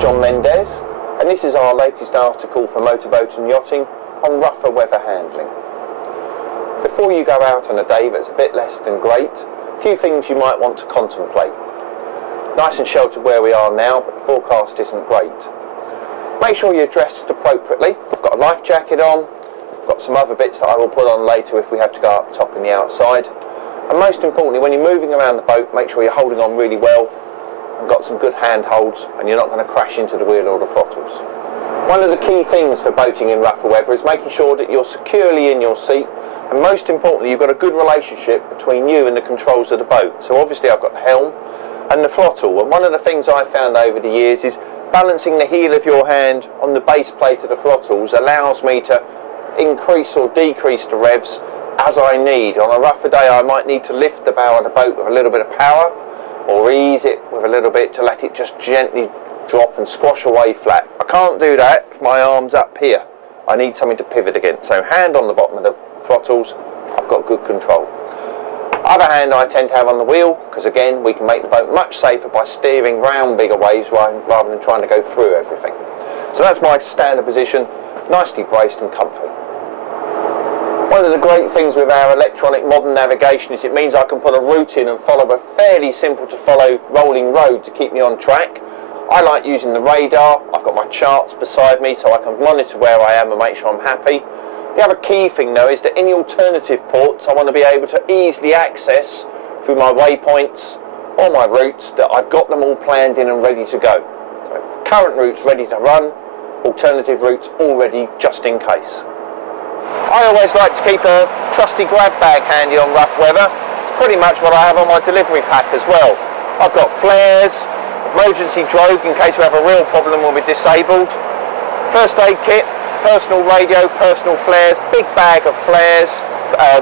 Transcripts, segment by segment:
John Mendez, and this is our latest article for Motorboat and Yachting on rougher weather handling. Before you go out on a day that's a bit less than great, a few things you might want to contemplate. Nice and sheltered where we are now, but the forecast isn't great. Make sure you're dressed appropriately. I've got a life jacket on, I've got some other bits that I will put on later if we have to go up top in the outside. And most importantly, when you're moving around the boat, make sure you're holding on really well and got some good handholds, and you're not going to crash into the wheel or the throttles. One of the key things for boating in rougher weather is making sure that you're securely in your seat, and most importantly you've got a good relationship between you and the controls of the boat. So obviously I've got the helm and the throttle, and one of the things I've found over the years is balancing the heel of your hand on the base plate of the throttles allows me to increase or decrease the revs as I need. On a rougher day I might need to lift the bow of the boat with a little bit of power, or ease it with a little bit to let it just gently drop and squash away flat. I can't do that if my arm's up here. I need something to pivot against. So hand on the bottom of the throttles, I've got good control. Other hand I tend to have on the wheel, because again we can make the boat much safer by steering round bigger waves rather than trying to go through everything. So that's my standard position, nicely braced and comfy. One of the great things with our electronic modern navigation is it means I can put a route in and follow a fairly simple to follow rolling road to keep me on track. I like using the radar. I've got my charts beside me so I can monitor where I am and make sure I'm happy. The other key thing though is that any alternative ports I want to be able to easily access through my waypoints or my routes, that I've got them all planned in and ready to go. So current routes ready to run, alternative routes all ready just in case. I always like to keep a trusty grab bag handy on rough weather. It's pretty much what I have on my delivery pack as well. I've got flares, emergency drogue in case we have a real problem when we're disabled, first aid kit, personal radio, personal flares, big bag of flares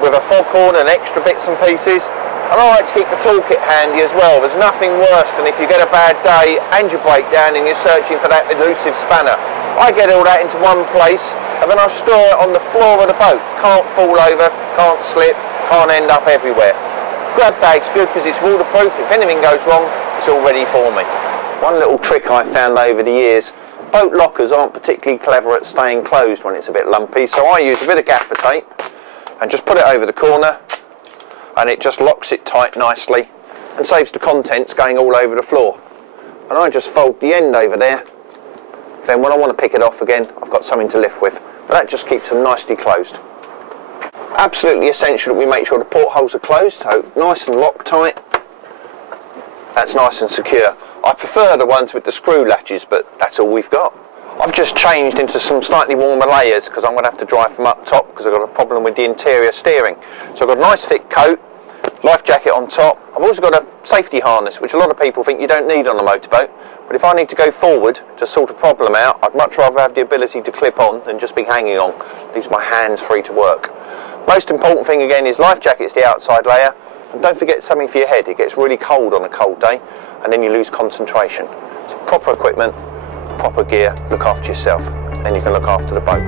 with a foghorn and extra bits and pieces. And I like to keep the toolkit handy as well. There's nothing worse than if you get a bad day and you break down and you're searching for that elusive spanner. I get all that into one place and then I store it on the floor of the boat. Can't fall over, can't slip, can't end up everywhere. Grab bag's good because it's waterproof. If anything goes wrong, it's all ready for me. One little trick I found over the years, boat lockers aren't particularly clever at staying closed when it's a bit lumpy, so I use a bit of gaffer tape and just put it over the corner and it just locks it tight nicely and saves the contents going all over the floor. And I just fold the end over there, then when I want to pick it off again I've got something to lift with. But that just keeps them nicely closed. Absolutely essential that we make sure the portholes are closed, so nice and Loctite. That's nice and secure. I prefer the ones with the screw latches, but that's all we've got. I've just changed into some slightly warmer layers because I'm going to have to dry from up top because I've got a problem with the interior steering. So I've got a nice thick coat, life jacket on top. I've also got a safety harness, which a lot of people think you don't need on a motorboat. But if I need to go forward to sort a problem out, I'd much rather have the ability to clip on than just be hanging on. Leaves my hands free to work. Most important thing again is life jacket's the outside layer. And don't forget something for your head. It gets really cold on a cold day and then you lose concentration. So proper equipment, proper gear, look after yourself. Then you can look after the boat.